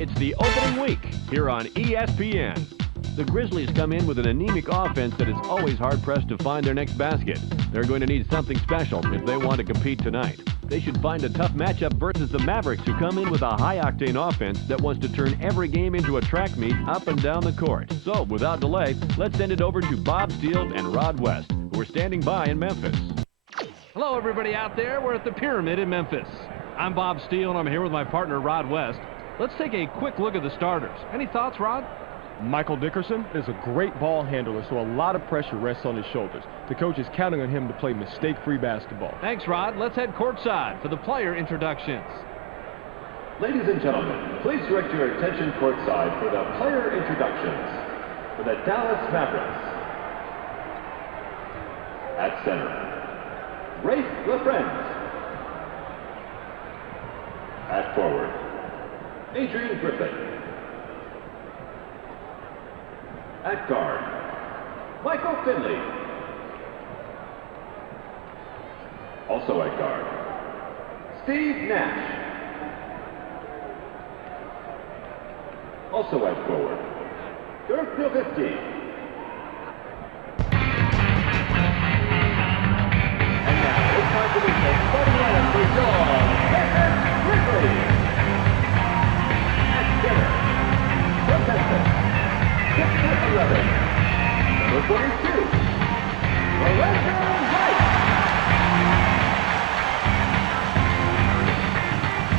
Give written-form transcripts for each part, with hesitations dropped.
It's the opening week here on ESPN. The Grizzlies come in with an anemic offense that is always hard-pressed to find their next basket. They're going to need something special if they want to compete tonight. They should find a tough matchup versus the Mavericks, who come in with a high-octane offense that wants to turn every game into a track meet up and down the court. So, without delay, let's send it over to Bob Steele and Rod West, who are standing by in Memphis. Hello, everybody out there. We're at the Pyramid in Memphis. I'm Bob Steele, and I'm here with my partner, Rod West. Let's take a quick look at the starters. Any thoughts, Rod? Michael Dickerson is a great ball handler, so a lot of pressure rests on his shoulders. The coach is counting on him to play mistake-free basketball. Thanks, Rod. Let's head courtside for the player introductions. Ladies and gentlemen, please direct your attention courtside for the player introductions for the Dallas Mavericks. At center, Rafe LaFrance. At forward, Adrian Griffin. At guard, Michael Finley. Also at guard, Steve Nash. Also at forward, Dirk Nowitzki. And now it's time to meet the starting lineup for your Memphis Grizzlies. At center, from Memphis, 6'11", number 42, Lorenzo Wright.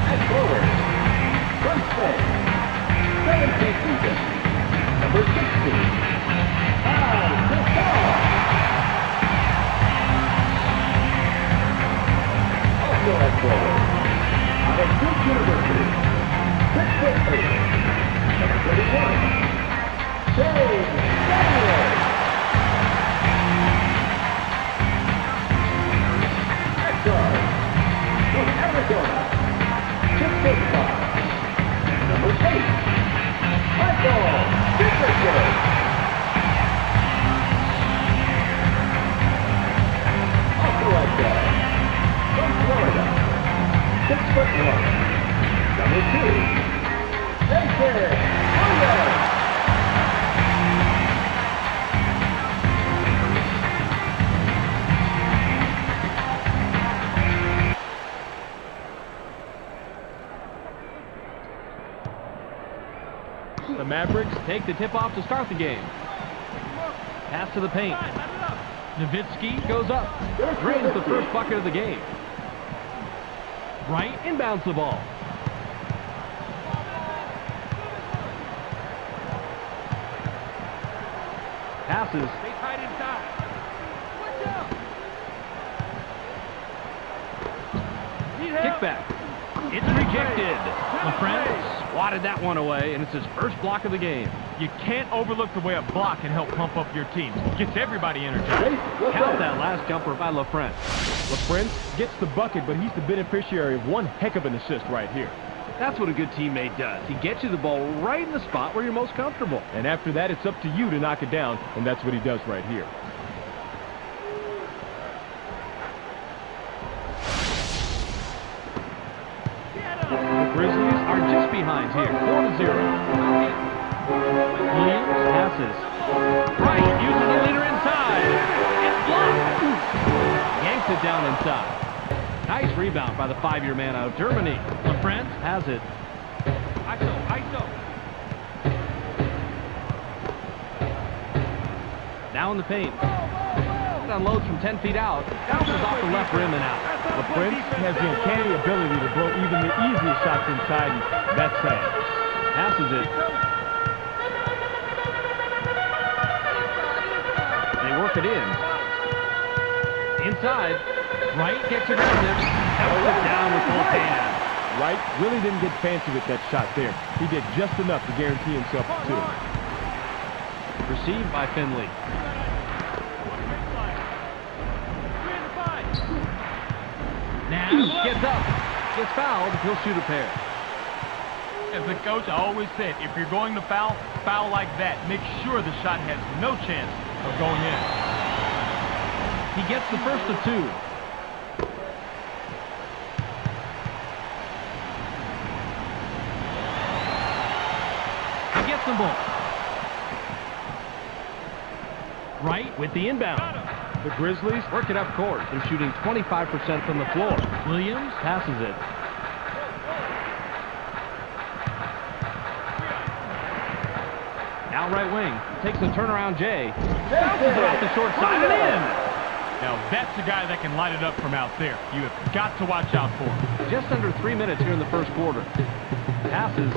At forward, from Spain, 17th season, number 60, Al Gasol. Also at forward, out of Duke University, 6'8", number 31. James Daniels. At guard, from Arizona, 6'5", number 8, Michael Dickerson. Also at guard, from Florida, 6'1", number 2, Mason Williams. The Mavericks take the tip-off to start the game. Pass to the paint. Nowitzki goes up. Drains the first bucket of the game. Wright inbounds the ball. Passes. Kickback. It's rejected. LaFrance swatted that one away, and it's his first block of the game. You can't overlook the way a block can help pump up your team. Gets everybody energized. Count that last jumper by LaFrance. LaFrance gets the bucket, but he's the beneficiary of one heck of an assist right here. That's what a good teammate does. He gets you the ball right in the spot where you're most comfortable. And after that, it's up to you to knock it down, and that's what he does right here. The Grizzlies are just behind here, 4-0. Williams passes. Wright uses the leader inside. It's blocked. Yanks it down inside. Nice rebound by the 5-year man out of Germany. LaFrance has it. ISO. Now in the paint. It unloads from 10 feet out. Bounces off the left rim and out. LaFrance has the uncanny ability to blow even the easiest shots inside, and that's sad. Passes it. They work it in. Inside. Wright gets aggressive. Helps it down with both hands. Wright really didn't get fancy with that shot there. He did just enough to guarantee himself the two. Received by Finley. Nash gets up. Gets fouled. He'll shoot a pair. As a coach, I always said, if you're going to foul like that. Make sure the shot has no chance of going in. He gets the first of two. gets them both. Right with the inbound. The Grizzlies Work it up court. They're shooting 25% from the floor. Williams passes it. Now right wing. Takes the turnaround Jay. Bounces it off the short side and in. Now, that's a guy that can light it up from out there. You have got to watch out for him. Just under 3 minutes here in the first quarter. Passes.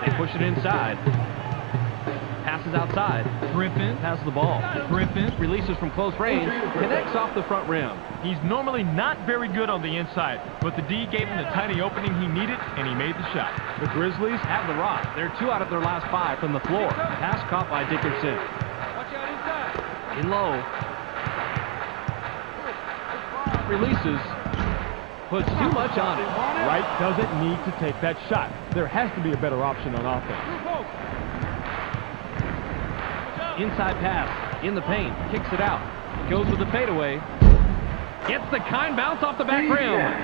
They push it inside. Passes outside. Griffin has the ball. Griffin releases from close range. Connects off the front rim. He's normally not very good on the inside, but the D gave him the tiny opening he needed, and he made the shot. The Grizzlies Have the rock. They're 2 out of their last 5 from the floor. Pass caught by Dickerson. In low. Releases. Puts too much on it. Wright doesn't need to take that shot. There has to be a better option on offense. Inside pass. In the paint. Kicks it out. Goes with the fadeaway. Gets the kind bounce off the back rim.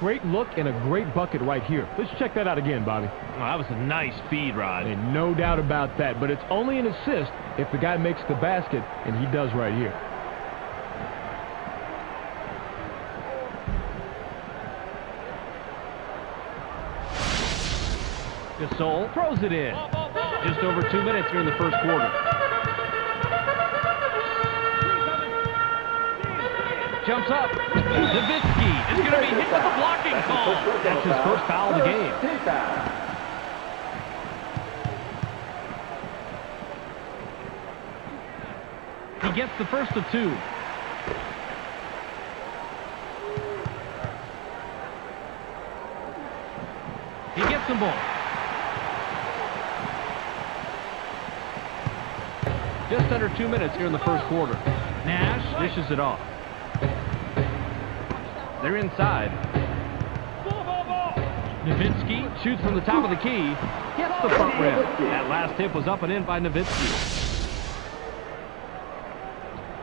Great look and a great bucket right here. Let's check that out again, Bobby. Oh, that was a nice feed, Rod. And no doubt about that, but it's only an assist if the guy makes the basket, and he does right here. Gasol throws it in. Just over 2 minutes here in the first quarter. Jumps up. Nowitzki is going to be hit with a blocking call. That's his first foul of the game. He gets the first of 2. He gets them both. Just under 2 minutes here in the first quarter. Nash dishes it off. They're inside. Nowitzki shoots from the top of the key. Hits the front rim. That last tip was up and in by Nowitzki.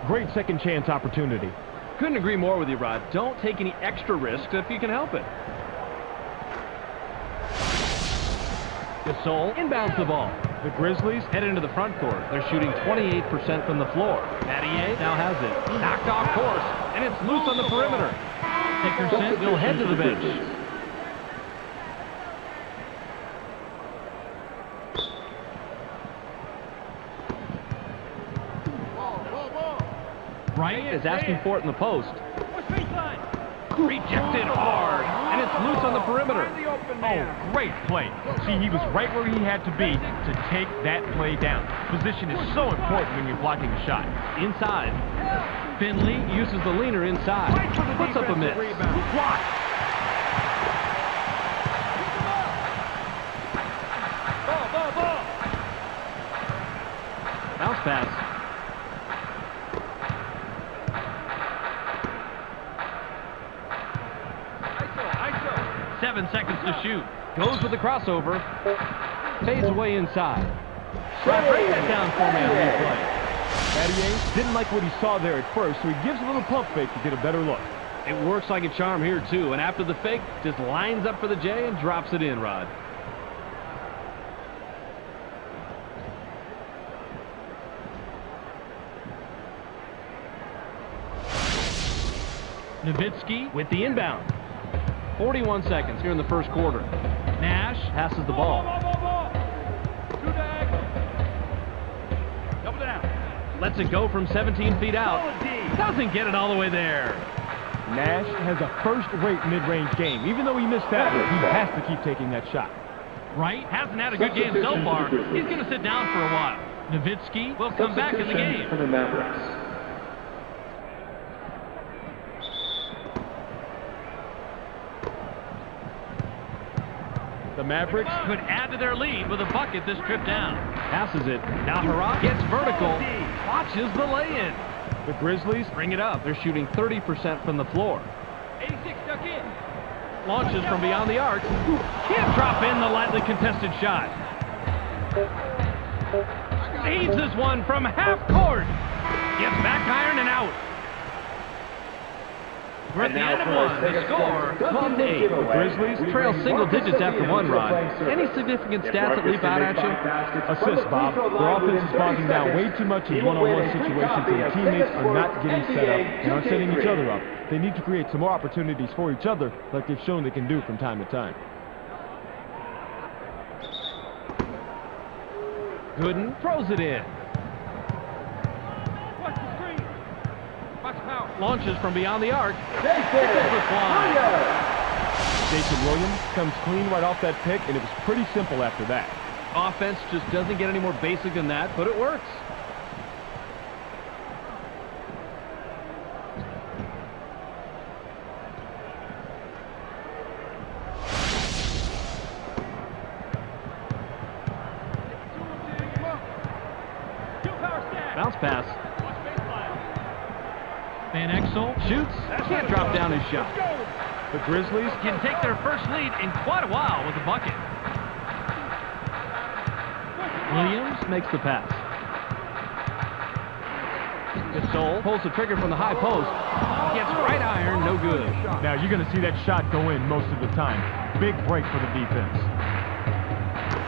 Great second chance opportunity. Couldn't agree more with you, Rod. Don't take any extra risks if you can help it. Gasol inbounds the ball. The Grizzlies Head into the front court. They're shooting 28% from the floor. Mattier now has it. Knocked off course, and it's loose on the perimeter. Dickerson will head to the bench. Wright is asking for it in the post. Rejected hard, and it's loose on the perimeter. Oh, great play. See, he was right where he had to be to take that play down. Position is so important when you're blocking a shot. Inside. Finley uses the leaner inside. Puts up a miss. Block. Bounce pass. ISO. 7 seconds to shoot. Goes with the crossover. Fades away inside. Break that down for me on replay. Mattier didn't like what he saw there at first, so he gives a little pump fake to get a better look. It works like a charm here, too. And after the fake, just lines up for the J and drops it in, Rod. Nowitzki with the inbound. 41 seconds here in the first quarter. Nash passes the ball. Lets it go from 17 feet out. Doesn't get it all the way there. Nash has a first-rate mid-range game. Even though he missed that one, he has to keep taking that shot. Wright hasn't had a good game so far. He's going to sit down for a while. Nowitzki will come back in the game. For the Mavericks. The Mavericks could add to their lead with a bucket this trip down. Passes it. Now Harrod gets vertical. Watches the lay-in. The Grizzlies Bring it up. They're shooting 30% from the floor. 86 stuck in. Launches from beyond the arc. Can't drop in the lightly contested shot. Saves this one from half court. Gets back iron and out. We're at the end of one. The score, 12-8. The Grizzlies Trail single digits after one, Rod. Any significant stats that leap out at you? Assist, Bob. Their offense is bogging down way too much in one-on-one situations, and the teammates are not getting set up and aren't setting each other up. They need to create some more opportunities for each other like they've shown they can do from time to time. Gooden throws it in. Launches from beyond the arc. Jason Williams comes clean right off that pick, and it was pretty simple after that. Offense just doesn't get any more basic than that, but it works. Bounce pass. Van Exel shoots. Can't drop down his shot. The Grizzlies Can take their first lead in quite a while with a bucket. Williams makes the pass. Gasol pulls the trigger from the high post. Gets right iron, no good. Now, you're going to see that shot go in most of the time. Big break for the defense.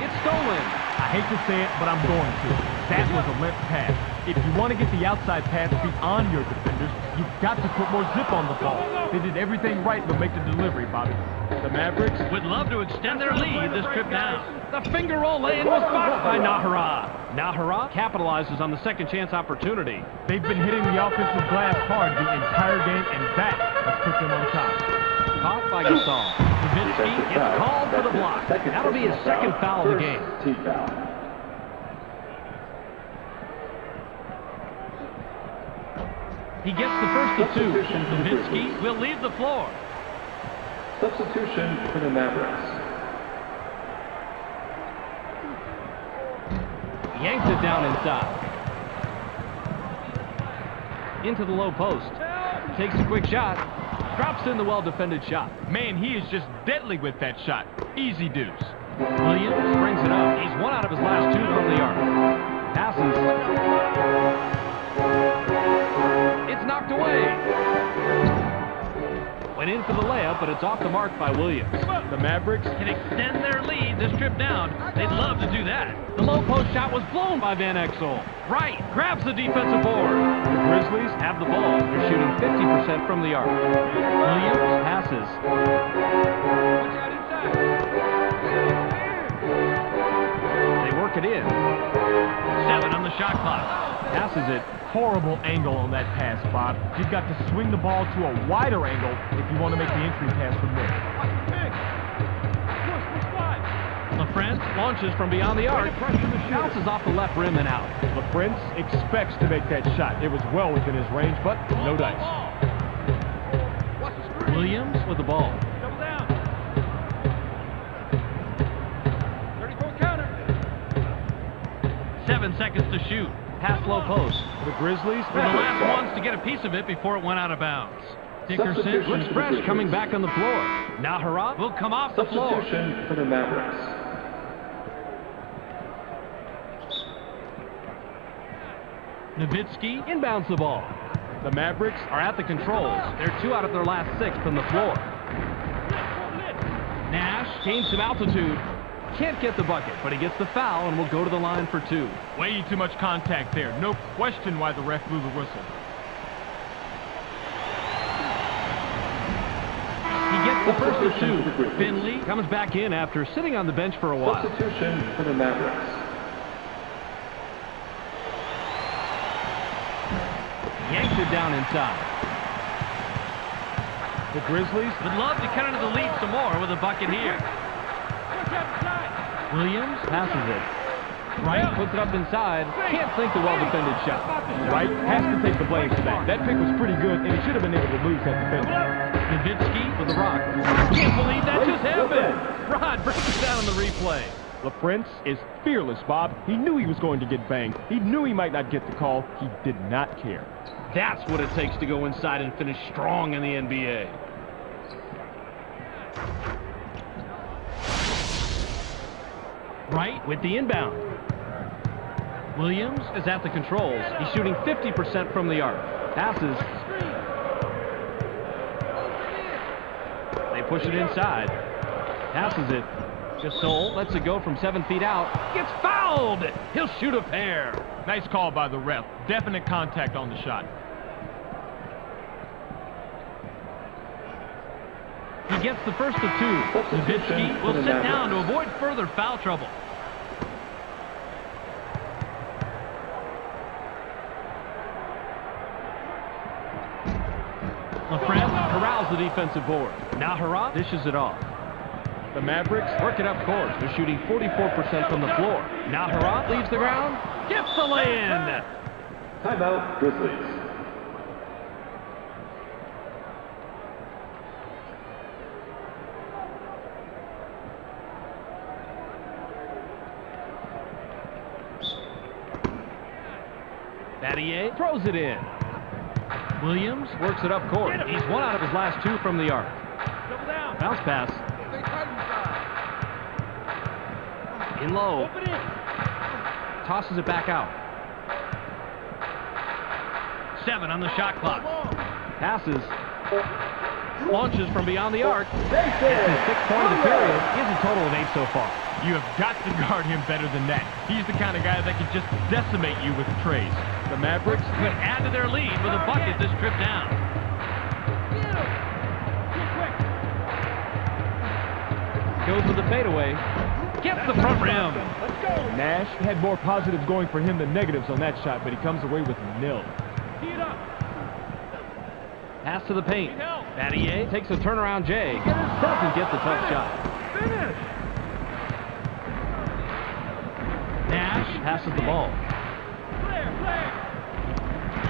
It's stolen. I hate to say it, but I'm going to. That was a limp pass. If you want to get the outside pass beyond your defenders, you've got to put more zip on the ball. They did everything right but make the delivery, Bobby. The Mavericks Would love to extend their lead this trip down. The finger roll lay-in was blocked by Nahara. Nahara capitalizes on the second chance opportunity. they've been hitting the offensive glass hard the entire game, and that has put them on top. Caught by Gasol. Nowitzki gets called for the block. That'll be his second foul of the game. Team foul. He gets the first of two. Nowitzki will leave the floor. Substitution for the Mavericks. Yanks it down inside. Into the low post. Takes a quick shot. Drops in the well-defended shot. Man, he is just deadly with that shot. Easy deuce. Williams brings it up. He's one out of his last two from the arc. Passes. It's knocked away. Went in for the layup, but it's off the mark by Williams. The Mavericks Can extend their lead this trip down. They'd love to do that. The low post shot was blown by Van Exel. Right, grabs the defensive board. The Grizzlies Have the ball. They're shooting 50% from the arc. Williams passes. They work it in. 7 on the shot clock. Passes it. horrible angle on that pass, Bob. You've got to swing the ball to a wider angle if you want to make the entry pass from there. LaFrance launches from beyond the arc. Bounces off the left rim and out. LaFrance expects to make that shot. It was well within his range, but no dice. Williams with the ball. 7 seconds to shoot. Pass low post. The Grizzlies Were the last ones to get a piece of it before it went out of bounds. Dickerson looks fresh coming back on the floor. Nahara will come off the floor. Substitution for the Mavericks. Nowitzki inbounds the ball. The Mavericks Are at the controls. They're 2 out of their last 6 from the floor. Nash gains some altitude. Can't get the bucket, but he gets the foul and will go to the line for 2. way too much contact there. No question why the ref blew the whistle. He gets the first of 2. Finley comes back in after sitting on the bench for a while. Substitution for the Mavericks. Yanks it down inside. The Grizzlies Would love to cut into the lead some more with a bucket here. Williams passes it. Wright puts it up inside. Can't sink the well-defended shot. Wright has to take the blame for that. That pick was pretty good, and he should have been able to lose that defender. Nowitzki with the rock. I can't believe that just happened. Rod, break it down on the replay. LaFrance is fearless, Bob. He knew he was going to get banged. He knew he might not get the call. He did not care. That's what it takes to go inside and finish strong in the NBA. Wright with the inbound. Williams is at the controls. He's shooting 50% from the arc. Passes. push it inside. Passes it. Gasol lets it go from 7 feet out. Gets fouled. He'll shoot a pair. Nice call by the ref. Definite contact on the shot. He gets the first of 2. Nowitzki will sit down to avoid further foul trouble. LaFrance corrals the defensive board. Now Harrod dishes it off. The Mavericks work it up court. They're shooting 44% from the floor. Now Harrod leaves the ground. Gets the lay-in. Timeout, Grizzlies. Battier throws it in. Williams works it up court. He's 1 out of his last 2 from the arc. Bounce pass. In low. Tosses it back out. 7 on the shot clock. Passes. Launches from beyond the arc. Gets his 6th point of the period. He has a total of 8 so far. You have got to guard him better than that. He's the kind of guy that can just decimate you with trays. The Mavericks could add to their lead with a bucket this trip down. Goes with the fadeaway. Gets the front rim. Nash had more positives going for him than negatives on that shot, but he comes away with nil. Pass to the paint. Battier takes a turnaround J. Doesn't get the tough shot. Nash passes the ball.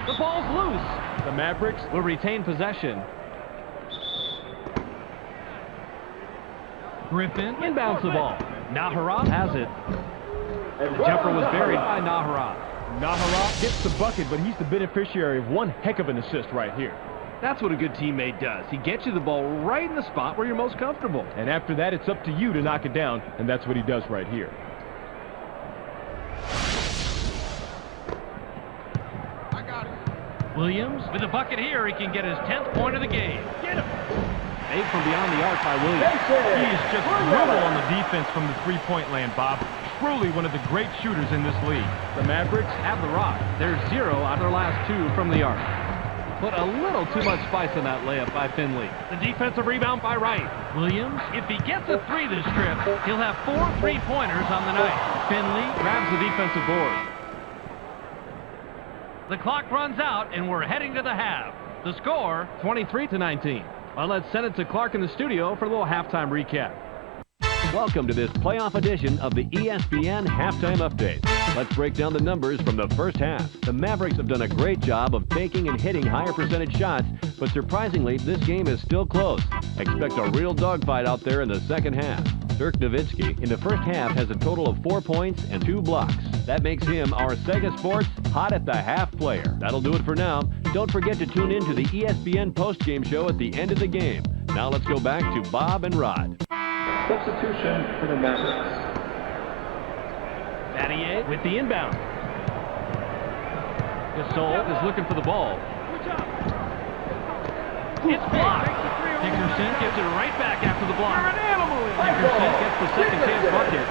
The ball's loose. The Mavericks Will retain possession. Griffin Inbounds the ball. Nahara has it. The jumper was buried by Nahara. Nahara gets the bucket, but he's the beneficiary of one heck of an assist right here. That's what a good teammate does. He gets you the ball right in the spot where you're most comfortable. And after that, it's up to you to knock it down, and that's what he does right here. Williams with a bucket here. He can get his 10th point of the game. Made from beyond the arc by Williams. He is just brutal on the defense from the three-point land, Bob. Truly one of the great shooters in this league. The Mavericks have the rock. They're 0 out of their last 2 from the arc. Put a little too much spice on that layup by Finley. The defensive rebound by Wright. Williams, if he gets a 3 this trip, he'll have 4 3-pointers on the night. Finley grabs the defensive board. The clock runs out, and we're heading to the half. The score, 23-19. Well, let's send it to Clark in the studio for a little halftime recap. Welcome to this playoff edition of the ESPN Halftime Update. Let's break down the numbers from the first half. The Mavericks have done a great job of taking and hitting higher percentage shots, but surprisingly, this game is still close. Expect a real dogfight out there in the second half. Dirk Nowitzki, in the first half, has a total of 4 points and 2 blocks. That makes him our Sega Sports Hot at the Half player. That'll do it for now. Don't forget to tune in to the ESPN postgame show at the end of the game. Now let's go back to Bob and Rod. Substitution for the Mavericks. Battier with the inbound. Gasol is looking for the ball. It's blocked. Dickerson gives it right back after the block. Dickerson gets the second chance bucket.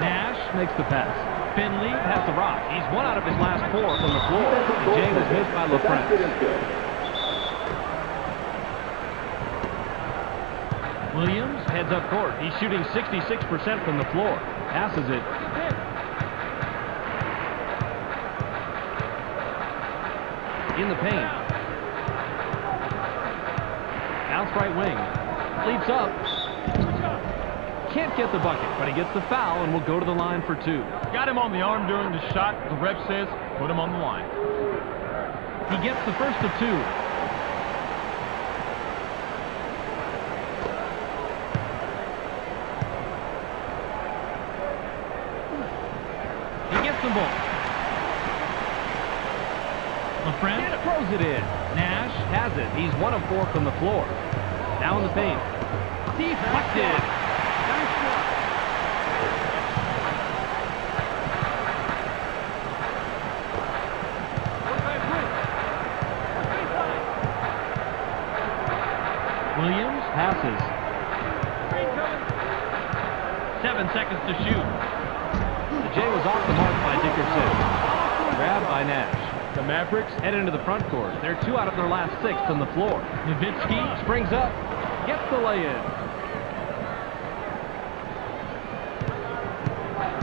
Nash makes the pass. Finley has the rock. He's 1 out of his last 4 from the floor. And Jay was missed by LaFrance. Williams heads up court. He's shooting 66% from the floor. Passes it. In the paint. Bounce right wing. Leaps up. Can't get the bucket, but he gets the foul and will go to the line for 2. Got him on the arm during the shot. The ref says, put him on the line. He gets the first of 2. He gets them both. LaFrance throws it in. Nash has it. He's 1 of 4 from the floor. Now in the paint. Deflected. Passes. 7 seconds to shoot. The J was off the mark by Dickerson. Grabbed by Nash. The Mavericks Head into the front court. They're 2 out of their last 6 from the floor. Nowitzki. Springs up. Gets the lay-in.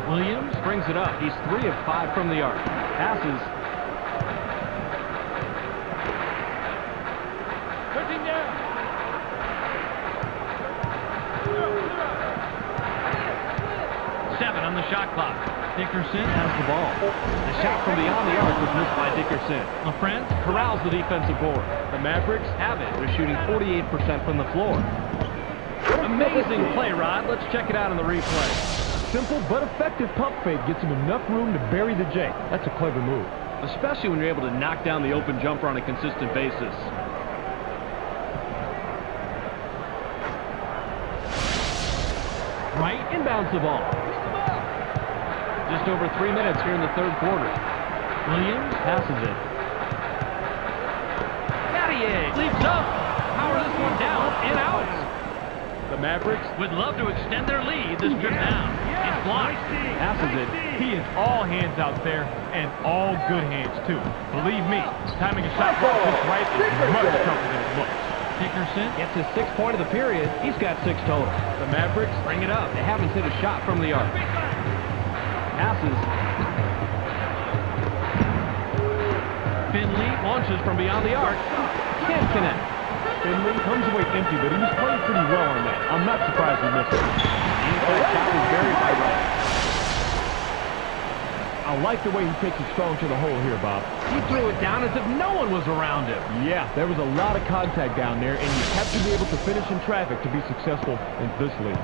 Williams. Brings it up. He's 3 of 5 from the arc. Passes. Pushing down. Seven on the shot clock. Dickerson Has the ball. The shot from beyond the arc was missed by Dickerson. LaFrance. Corrals the defensive board. The Mavericks Have it. They're shooting 48% from the floor. Amazing play, Rod. Let's check it out on the replay. simple but effective pump fake gets him enough room to bury the J. That's a clever move. Especially when you're able to knock down the open jumper on a consistent basis. Right. Inbounds the ball. Just over 3 minutes here in the third quarter. Williams. Passes it. Mattier leaps up. Power this one down and out. The Mavericks Would love to extend their lead. This trip down. It's blocked. Passes it. He is all hands out there, and all good hands, too. Believe me, timing a shot block this right is much tougher than it looks. Dickerson. Gets his 6th point of the period. He's got 6 total. The Mavericks Bring it up. They haven't hit a shot from the arc. Passes. Finley launches from beyond the arc. Can't connect. Finley comes away empty, but he was playing pretty well on that. I'm not surprised he missed it. The inside shot is buried by Wright. I like the way he takes it strong to the hole here, Bob. He threw it down as if no one was around him. Yeah, there was a lot of contact down there, and you have to be able to finish in traffic to be successful in this league.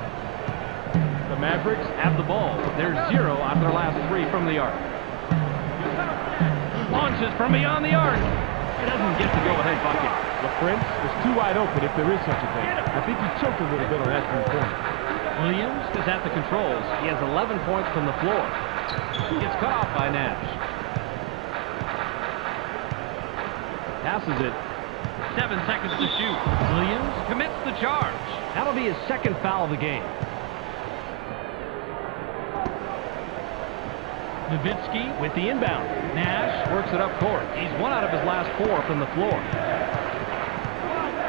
The Mavericks Have the ball. They're 0 out of their last 3 from the arc. Launches from beyond the arc. He doesn't get the go-ahead bucket. LaFrance is too wide open if there is such a thing. I think he choked a little bit on that three-pointer. Williams. Is at the controls. He has 11 points from the floor. Gets cut off by Nash. Passes it. 7 seconds to shoot. Williams commits the charge. That'll be his 2nd foul of the game. Nowitzki. With the inbound. Nash. Works it up court. He's 1 out of his last 4 from the floor.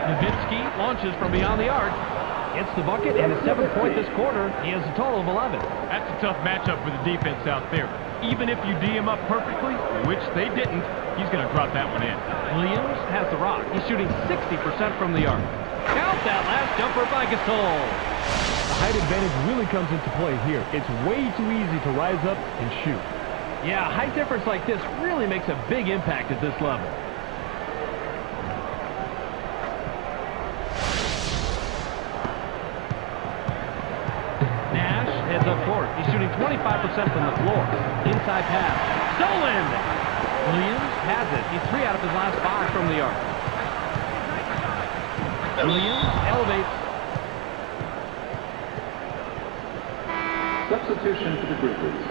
Nowitzki launches from beyond the arc. Gets the bucket and his 7th point this quarter. He has a total of 11. That's a tough matchup for the defense out there. Even if you D him up perfectly, which they didn't, he's going to drop that one in. Williams has the rock. He's shooting 60% from the arc. Count that last jumper by Gasol. The height advantage really comes into play here. It's way too easy to rise up and shoot. Yeah, a height difference like this really makes a big impact at this level. Nash Heads up court. He's shooting 25% from the floor. Inside pass. stolen. Williams. Has it. He's 3 out of his last 5 from the arc. Williams. Elevates. Substitution for the Grizzlies.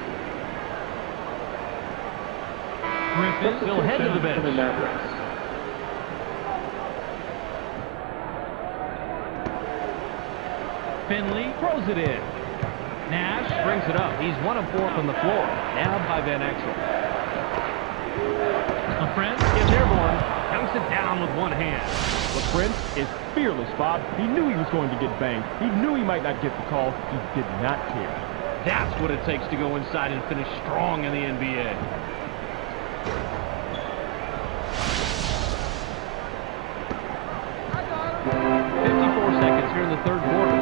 Griffin. Will head to the For the bench. Mavericks. Finley. Throws it in. Nash. Brings it up. He's 1 of 4 from the floor. Nabbed by Van Exel. LaFrance. Gets airborne. Dunks it down with 1 hand. LaFrance is fearless, Bob. He knew he was going to get banged. He knew he might not get the call. He did not care. That's what it takes to go inside and finish strong in the NBA. Here in the third quarter.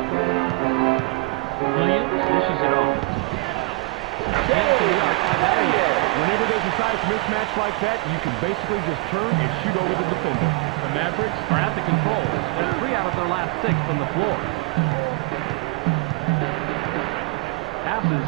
Williams. Dishes it off. Whenever there's a size mismatch like that, you can basically just turn and shoot over the defender. The Mavericks are at the controls. They're 3 out of their last 6 from the floor. Passes.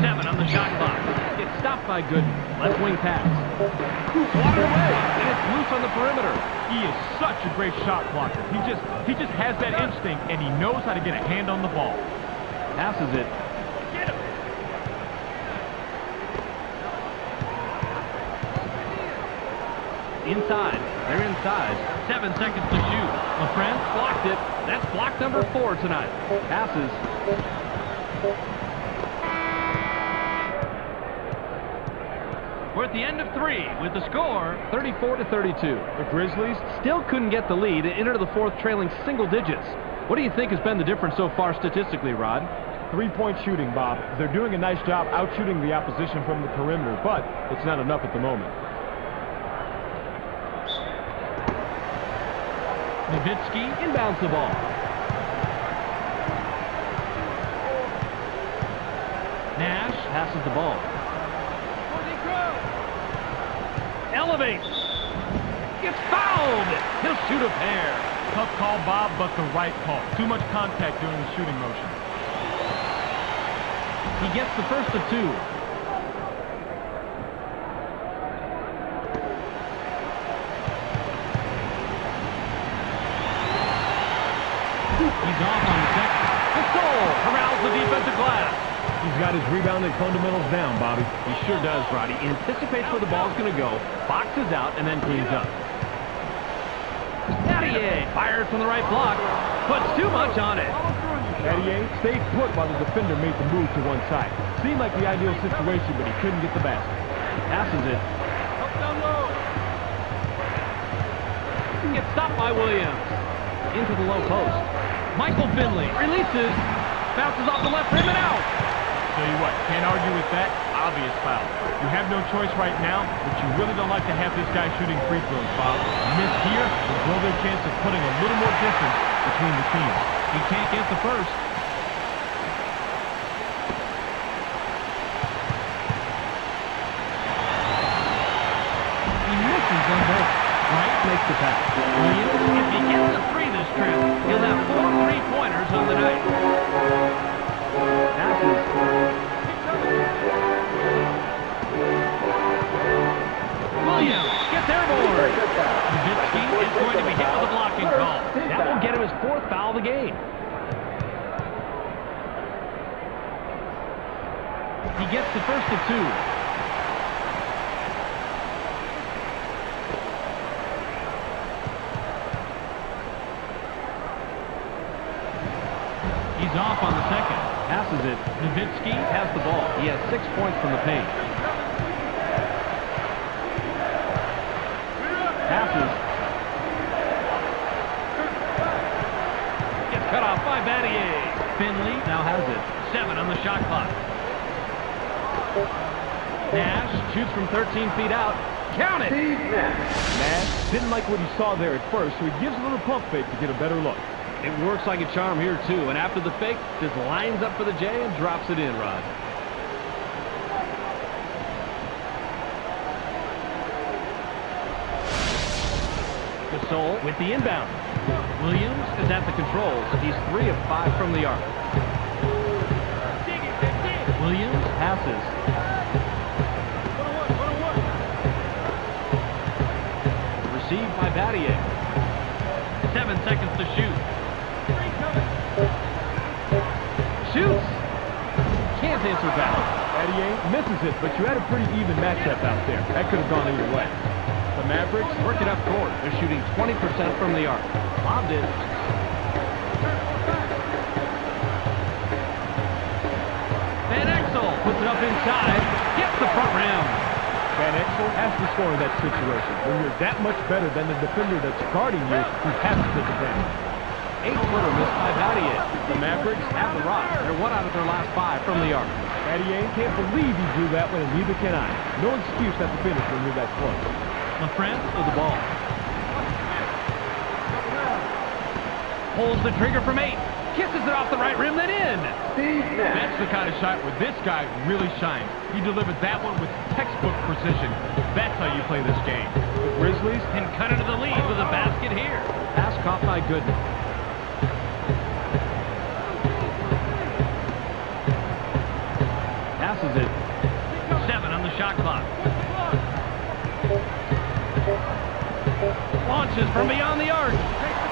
Seven on the shot clock. Gets stopped by Gooden. Left wing pass. Swatted away. And it's loose on the perimeter. He is such a great shot blocker. He just has that instinct, and he knows how to get a hand on the ball. Passes it. Inside. They're inside. 7 seconds to shoot. LaFrance Blocked it. That's block number 4 tonight. Passes. We're at the end of 3 with the score 34-32. The Grizzlies still couldn't get the lead and enter the fourth trailing single digits. What do you think has been the difference so far statistically, Rod? Three-point shooting, Bob. They're doing a nice job out-shooting the opposition from the perimeter, but it's not enough at the moment. Nowitzki Inbounds the ball. Nash Passes the ball. elevates. Gets fouled. He'll shoot a pair. Tough call, Bob, but the right call. Too much contact during the shooting motion. He gets the first of 2. He's off on the second. Gasol corrals the defensive glass. He's got his rebounding fundamentals down, Bobby. He sure does, Roddy. Anticipates where the ball's going to go, boxes out, and then cleans up. Battier fires from the right block. Puts too much on it. Battier stayed put while the defender made the move to one side. Seemed like the ideal situation, but he couldn't get the basket. Passes it. Up down low. Gets stopped by Williams. Into the low post. Michael Finley releases. Bounces off the left rim and out. Tell you what, can't argue with that. Obvious foul. You have no choice right now, but you really don't like to have this guy shooting free throws, Bob. Miss here will blow their chance of putting a little more distance between the teams. He can't get the first. He misses on both. Wright makes the pass. Williams, if he gets a 3 this trip, he'll have 4 3-pointers on the night. Passes. Williams gets airborne. Nowitzki is going to be hit with a blocking call. That will get him his 4th foul of the game. He gets the first of 2. He's off on the second. Passes it. Nowitzki Has the ball. He has 6 points from the paint. Passes. gets cut off by Battier. Finley now has it. 7 on the shot clock. Nash shoots from 13 feet out. Count it! Nash didn't like what he saw there at first, so he gives a little pump fake to get a better look. It works like a charm here, too. And after the fake, just lines up for the J and drops it in, Rod. Gasol with the inbound. Williams is at the controls. He's 3 of 5 from the arc. Williams passes. Received by Battier. 7 seconds to shoot. Shoots. Can't answer back. Battier misses it, but you had a pretty even matchup out there. That could have gone either way. The Mavericks Work it up court. They're shooting 20% from the arc. Lobbed it. Van Exel puts it up inside. Gets the front rim. Van Exel has to score in that situation. When you're that much better than the defender that's guarding you, you have to take advantage. 8-footer missed by Battier. The Mavericks have the rock. They're 1 out of their last 5 from the arc. Battier can't believe he drew that one, and neither can I. No excuse at the finish when you're that close. LaFrance With the ball. pulls the trigger from 8. Kisses it off the right rim, then in. That's the kind of shot where this guy really shines. He delivered that one with textbook precision. That's how you play this game. The Grizzlies Can cut into the lead with a basket here. Pass caught by Gooden. Passes it. 7 on the shot clock. Launches from beyond the arc.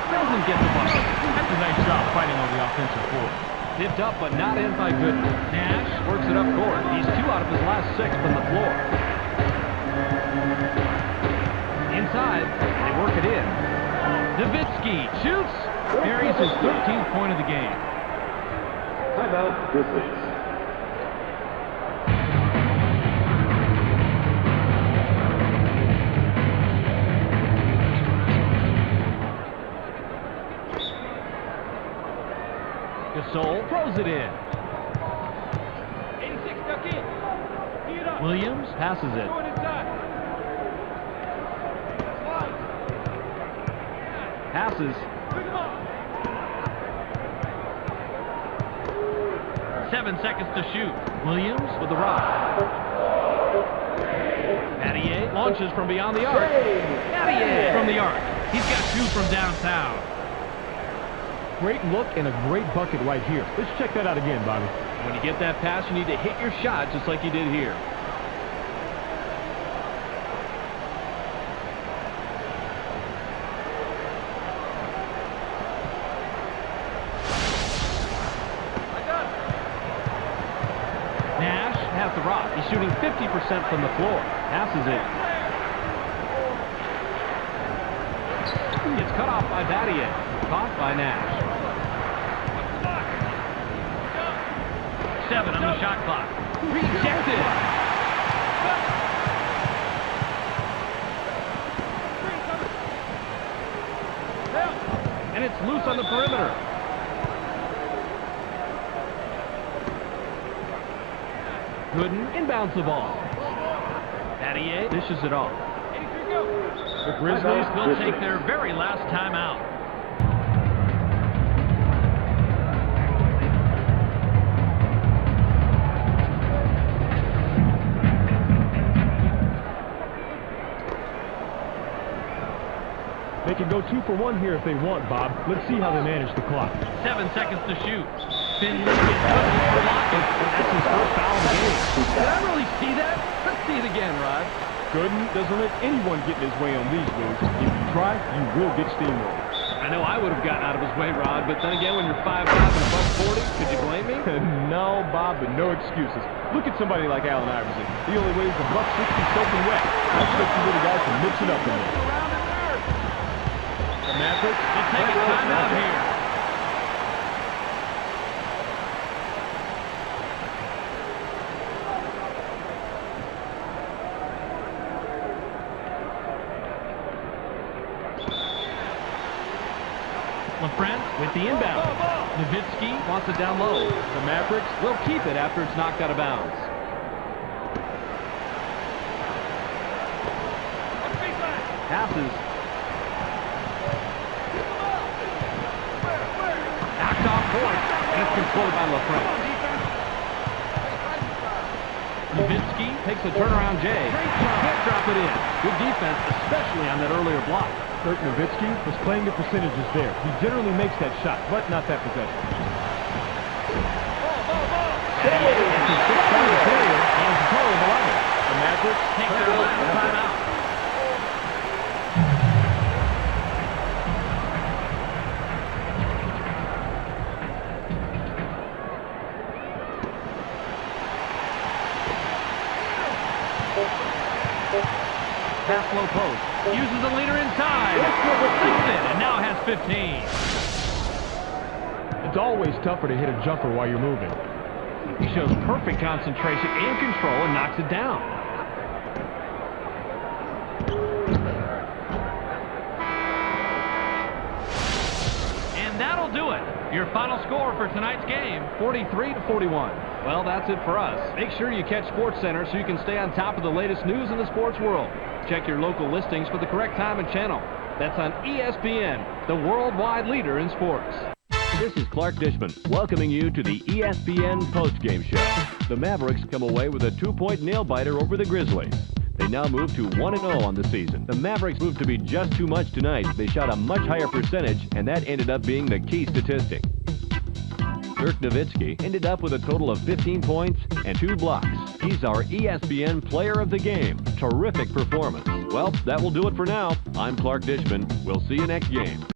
Doesn't get the bucket. That's a nice job fighting on the offensive floor. Dipped up, but not in by Gooden. Nash Works it up court. He's 2 out of his last 6 from the floor. outside. They work it in. Nowitzki shoots. Buries his 13th point of the game. Timeout, Grizzlies. Gasol throws it in. Williams passes it. Passes. 7 seconds to shoot. Williams with the rock. Battier launches from beyond the arc. Battier from the arc. He's got 2 from downtown. Great look and a great bucket right here. Let's check that out again, Bobby. When you get that pass, you need to hit your shot just like you did here. Nash has the rock. He's shooting 50% from the floor. Passes it. Gets cut off by Battier. Caught by Nash. 7 on the shot clock. Rejected. And it's loose on the perimeter. Gooden inbounds the ball. Battier dishes it off. The Grizzlies will take their very last timeout. They can go 2 for 1 here if they want, Bob. Let's see how they manage the clock. 7 seconds to shoot. Finley gets Gooden for blocking. That's his first foul of the game. Did I really see that? Let's see it again, Rod. Gooden doesn't let anyone get in his way on these moves. If you try, you will get steamrolled. I know I would have gotten out of his way, Rod, but then again, when you're 5'5" and above 40, could you blame me? No, Bob, but no excuses. Look at somebody like Allen Iverson. He only weighs a $160 soaking wet. I expect you little guys to mix it up in there. The Mavericks will take a timeout here. LaFrance with the inbound. Nowitzki wants it down low. The Mavericks will keep it after it's knocked out of bounds. Passes. Knocked off point, and it's controlled by LaFrance. Nowitzki takes a turnaround J. Can't drop it in. Good defense, especially on that earlier block. Dirk Nowitzki was playing the percentages there. He generally makes that shot, but not that possession. It's a 6-point period, and it's totally below it. The Mavericks take their last timeout. Pass low post. Uses a leader inside. Slips it, and now has 15. It's always tougher to hit a jumper while you're moving. He shows perfect concentration and control and knocks it down. And that'll do it. Your final score for tonight's game, 43-41. Well, that's it for us. Make sure you catch SportsCenter so you can stay on top of the latest news in the sports world. Check your local listings for the correct time and channel. That's on ESPN, the worldwide leader in sports. This is Clark Dishman welcoming you to the ESPN Postgame Show. The Mavericks come away with a 2-point nail-biter over the Grizzlies. They now move to 1-0 on the season. The Mavericks moved to be just too much tonight. They shot a much higher percentage, and that ended up being the key statistic. Dirk Nowitzki ended up with a total of 15 points and 2 blocks. He's our ESPN Player of the Game. Terrific performance. Well, that will do it for now. I'm Clark Dishman. We'll see you next game.